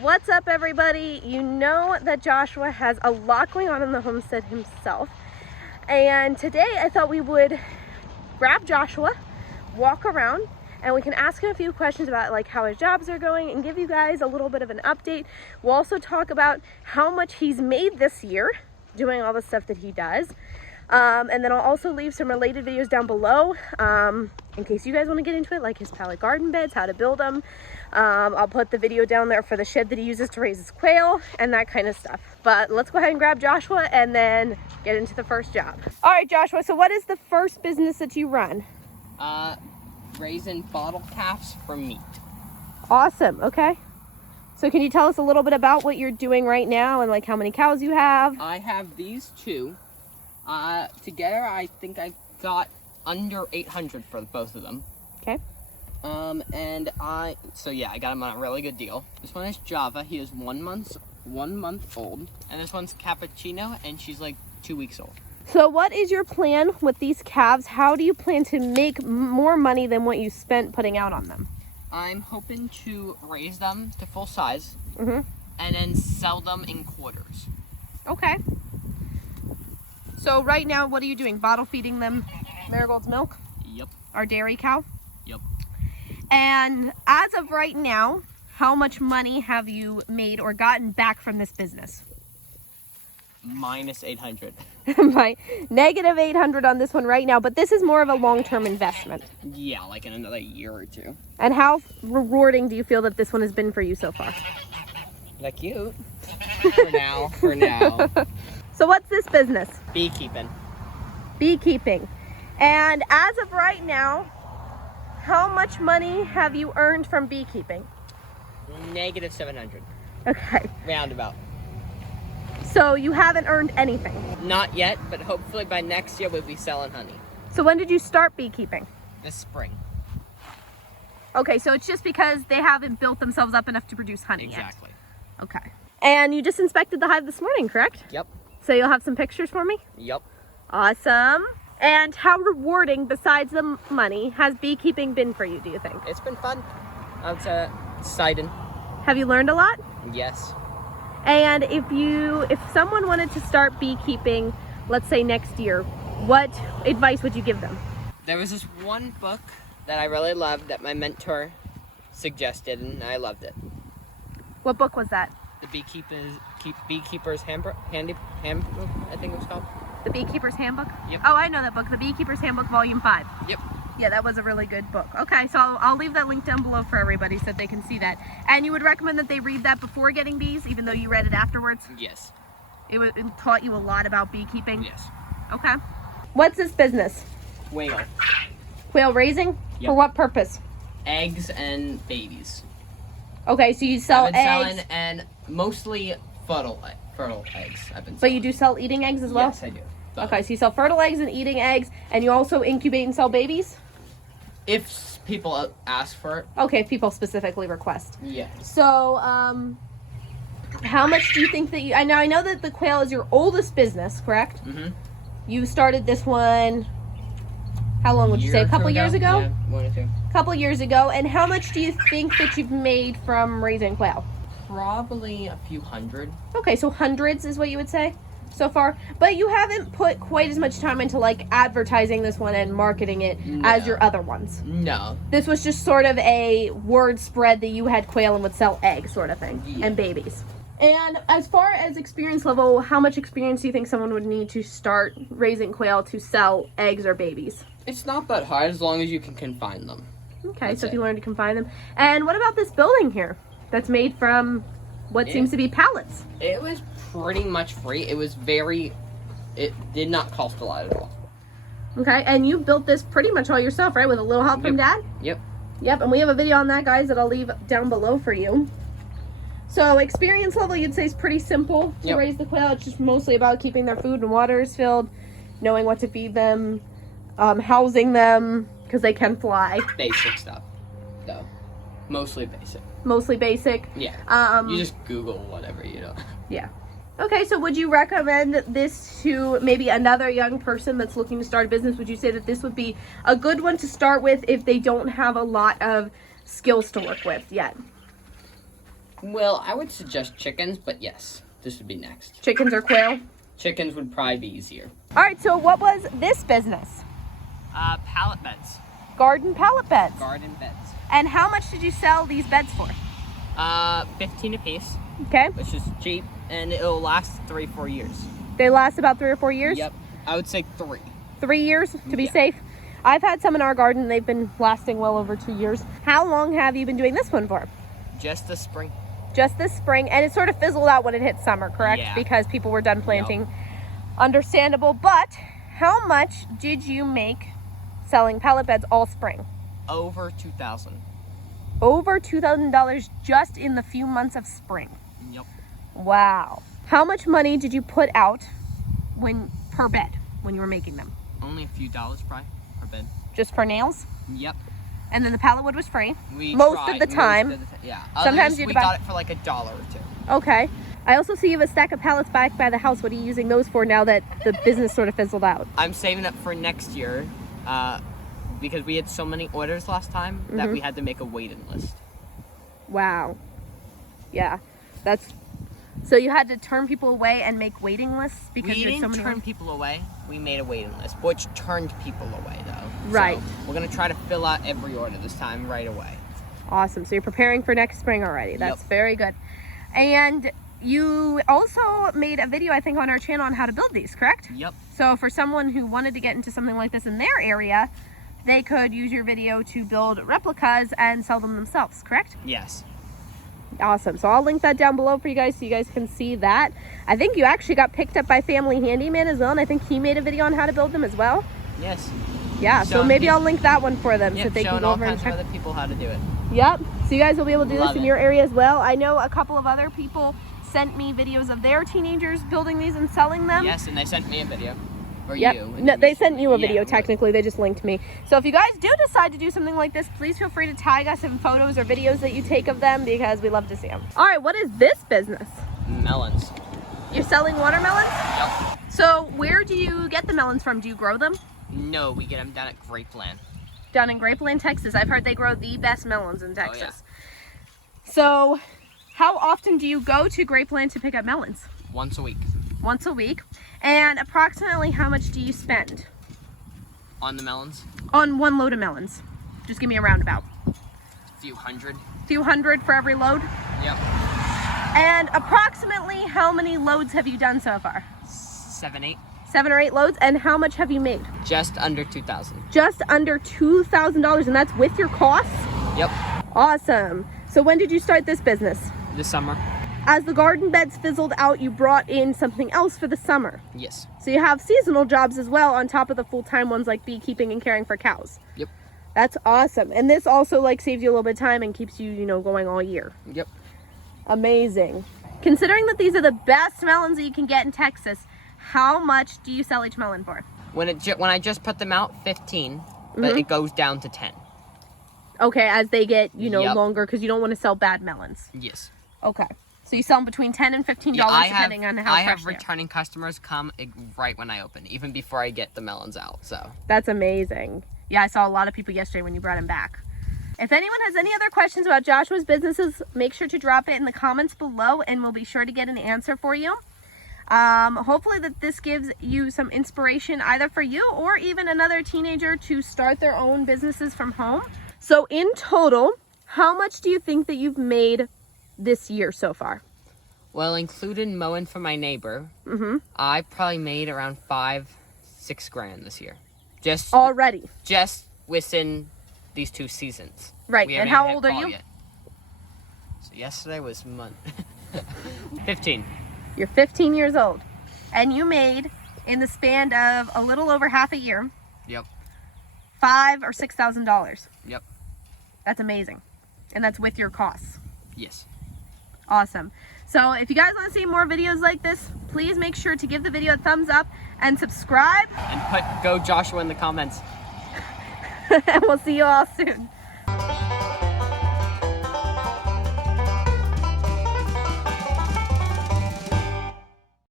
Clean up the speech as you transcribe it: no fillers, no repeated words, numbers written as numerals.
What's up, everybody? You know that Joshua has a lot going on in the homestead himself, and today I thought we would grab Joshua, walk around, and we can ask him a few questions about like how his jobs are going and give you guys a little bit of an update. We'll also talk about how much he's made this year doing all the stuff that he does. And then I'll also leave some related videos down below in case you guys want to get into it, like his pallet garden beds, how to build them. I'll put the video down there for the shed that he uses to raise his quail and that kind of stuff. But let's go ahead and grab Joshua and then get into the first job. All right, Joshua, so what is the first business that you run? Raising bottle calves for meat. Awesome, okay. So can you tell us a little bit about what you're doing right now and like how many cows you have? I have these two. Together I think I got under 800 for both of them. Okay. I got him on a really good deal. This one is Java. He is 1 month old. And this one's Cappuccino, and she's like 2 weeks old. So what is your plan with these calves? How do you plan to make more money than what you spent putting out on them? I'm hoping to raise them to full size, and then sell them in quarters. Okay. So right now, what are you doing? Bottle feeding them Marigold's milk? Yep. Our dairy cow? Yep. And as of right now, how much money have you made or gotten back from this business? Minus 800. Right. Negative 800 on this one right now, but this is more of a long-term investment. Yeah, like in another year or two. And how rewarding do you feel that this one has been for you so far? They're cute. For now. So what's this business? Beekeeping. Beekeeping. And as of right now, how much money have you earned from beekeeping? Negative 700. Okay. Roundabout. So you haven't earned anything? Not yet, but hopefully by next year we'll be selling honey. So when did you start beekeeping? This spring. Okay, so it's just because they haven't built themselves up enough to produce honey yet. Exactly. Okay. And you just inspected the hive this morning, correct? Yep. So you'll have some pictures for me? Yep. Awesome. And how rewarding, besides the money, has beekeeping been for you, do you think? It's been fun. It's exciting. Have you learned a lot? Yes. And if someone wanted to start beekeeping, let's say next year, what advice would you give them? There was this one book that I really loved that my mentor suggested, and I loved it. What book was that? The Beekeeper's Handbook, I think it was called. The Beekeeper's Handbook? Yep. Oh, I know that book, The Beekeeper's Handbook, Volume 5. Yep. Yeah, that was a really good book. Okay, so I'll leave that link down below for everybody so that they can see that. And you would recommend that they read that before getting bees, even though you read it afterwards? Yes. It taught you a lot about beekeeping? Yes. Okay. What's this business? Quail. Quail raising? Yep. For what purpose? Eggs and babies. Okay, so you sell eggs. Selling and mostly fertile eggs. But you do sell eating eggs as well? Yes, I do. Both. Okay, so you sell fertile eggs and eating eggs, and you also incubate and sell babies? If people ask for it. Okay, if people specifically request. Yeah. So, how much do you think that you... I know that the quail is your oldest business, correct? Mm-hmm. You started this one... How long would you say? A couple years ago? Yeah, 1 or 2. A couple years ago. And how much do you think that you've made from raising quail? Probably a few hundred. Okay, so hundreds is what you would say so far. But you haven't put quite as much time into like advertising this one and marketing it as your other ones. No. This was just sort of a word spread that you had quail and would sell eggs sort of thing. Yeah. And babies. And as far as experience level, how much experience do you think someone would need to start raising quail to sell eggs or babies? It's not that hard as long as you can confine them. Okay, That's so if you learn to confine them. And what about this building here that's made from what seems to be pallets? It was pretty much free. It did not cost a lot at all. Okay, and you built this pretty much all yourself, right? With a little help from Dad? Yep. Yep, and we have a video on that, guys, that I'll leave down below for you. So experience level, you'd say, is pretty simple to raise the quail. It's just mostly about keeping their food and waters filled, knowing what to feed them, housing them, because they can fly. Basic stuff, though. Mostly basic. Mostly basic? Yeah. You just Google whatever, Yeah. Okay, so would you recommend this to maybe another young person that's looking to start a business? Would you say that this would be a good one to start with if they don't have a lot of skills to work with yet? Well, I would suggest chickens, but yes, this would be next. Chickens or quail? Chickens would probably be easier. All right, so what was this business? Pallet beds. Garden pallet beds. Garden beds. And how much did you sell these beds for? 15 a piece. Okay. Which is cheap, and it'll last 3-4 years. They last about 3 or 4 years? Yep. I would say 3. 3 years to be safe? I've had some in our garden. They've been lasting well over 2 years. How long have you been doing this one for? Just the spring. Just this spring, and it sort of fizzled out when it hit summer, correct? Yeah. Because people were done planting. Yep. Understandable, but how much did you make selling pallet beds all spring? Over $2,000. Over $2,000 just in the few months of spring. Yep. Wow. How much money did you put out per bed when you were making them? Only a few dollars probably per bed. Just for nails? Yep. And then the pallet wood was free? Most of the time. Yeah. Sometimes we got it for like $1 or $2. Okay. I also see you have a stack of pallets back by the house. What are you using those for now that the business sort of fizzled out? I'm saving up for next year because we had so many orders last time that we had to make a waiting list. Wow. Yeah. So you had to turn people away and make waiting lists because we there's so many. didn't turn people away. We made a waiting list, which turned people away though. Right. So we're gonna try to fill out every order this time right away. Awesome. So you're preparing for next spring already. That's very good. And you also made a video, I think, on our channel on how to build these, correct? Yep. So for someone who wanted to get into something like this in their area, they could use your video to build replicas and sell them themselves, correct? Yes. Awesome. So I'll link that down below for you guys so you guys can see that. I think you actually got picked up by Family Handyman as well, and I think he made a video on how to build them as well. Yes. Yeah, so maybe I'll link that one for them so they can go over and check. Showing all kinds of other people how to do it. Yep. So you guys will be able to do this in your area as well. I know a couple of other people sent me videos of their teenagers building these and selling them. Yes, and they sent me a video. Or yep. you. No, they sent you a video, technically. They just linked me. So if you guys do decide to do something like this, please feel free to tag us in photos or videos that you take of them because we love to see them. All right, what is this business? Melons. You're selling watermelons? Yep. So where do you get the melons from? Do you grow them? No, we get them down at Grapeland. Down in Grapeland, Texas. I've heard they grow the best melons in Texas. Oh, yeah. So how often do you go to Grapeland to pick up melons? Once a week. Once a week. And approximately how much do you spend? On the melons? On one load of melons. Just give me a roundabout. A few hundred. Few hundred for every load? Yep. And approximately how many loads have you done so far? 7, 8. 7 or 8 loads. And how much have you made? Just under $2,000. Just under $2,000, and that's with your costs? Yep. Awesome. So when did you start this business? This summer. As the garden beds fizzled out, you brought in something else for the summer. Yes. So you have seasonal jobs as well on top of the full-time ones like beekeeping and caring for cows. Yep. That's awesome. And this also saves you a little bit of time and keeps you, going all year. Yep. Amazing. Considering that these are the best melons that you can get in Texas, how much do you sell each melon for? When I just put them out, 15, but it goes down to 10. Okay, as they get, longer because you don't want to sell bad melons. Yes. Okay. So you sell them between $10 and $15 depending on how fresh they are. I have returning customers come right when I open, even before I get the melons out. So that's amazing. Yeah, I saw a lot of people yesterday when you brought them back. If anyone has any other questions about Joshua's businesses, make sure to drop it in the comments below and we'll be sure to get an answer for you. Hopefully that this gives you some inspiration either for you or even another teenager to start their own businesses from home. So in total, how much do you think that you've made this year so far? Well, including mowing for my neighbor, I probably made around 5-6 grand this year. Just already? Just within these 2 seasons. Right, and how old are you? Yet. So yesterday was 15. You're 15 years old. And you made, in the span of a little over half a year, yep, $5,000 or $6,000. Yep. That's amazing. And that's with your costs. Yes. Awesome. So if you guys want to see more videos like this, please make sure to give the video a thumbs up and subscribe. And put Go Joshua in the comments. And we'll see you all soon.